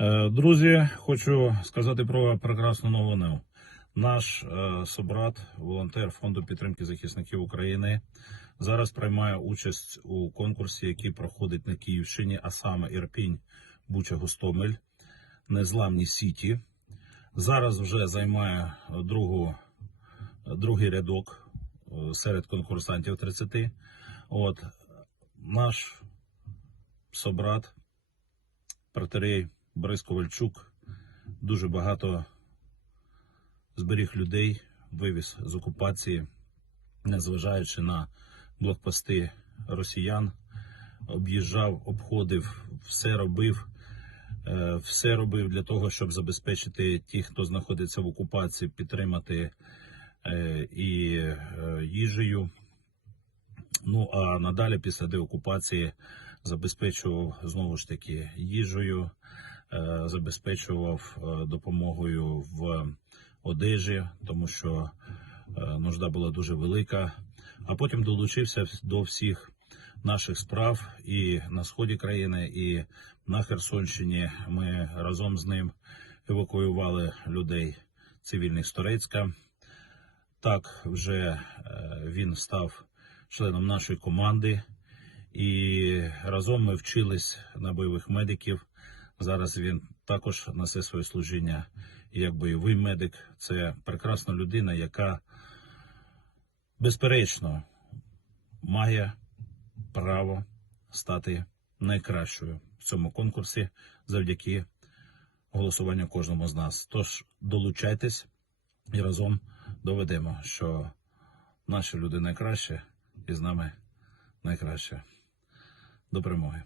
Е, Друзі, хочу сказати про прекрасну новину. Наш е, собрат, волонтер фонду підтримки захисників України, зараз приймає участь у конкурсі, який проходить на Київщині, а саме Ірпінь, Буча, Гостомель, Незламні Сіті. Зараз вже займає другу, другий рядок е, серед конкурсантів 30. От наш собрат, протерей Борис Ковальчук, дуже багато зберіг людей, вивіз з окупації, незважаючи на блокпости росіян, об'їжджав, обходив, все робив. е, Все робив для того, щоб забезпечити тих, хто знаходиться в окупації, підтримати е, і е, їжею. Ну а надалі, після деокупації, забезпечував знову ж таки їжею, забезпечував е, допомогою в одежі, тому що е, нужда була дуже велика. А потім долучився до всіх наших справ і на сході країни, і на Херсонщині. Ми разом з ним евакуювали людей цивільних з Торецька. Так, вже е, він став членом нашої команди, і разом ми вчились на бойових медиків. Зараз він також несе своє служіння як бойовий медик. Це прекрасна людина, яка безперечно має право стати найкращою в цьому конкурсі завдяки голосуванню кожному з нас. Тож долучайтесь і разом доведемо, що наші люди найкраще і з нами найкраще. До перемоги.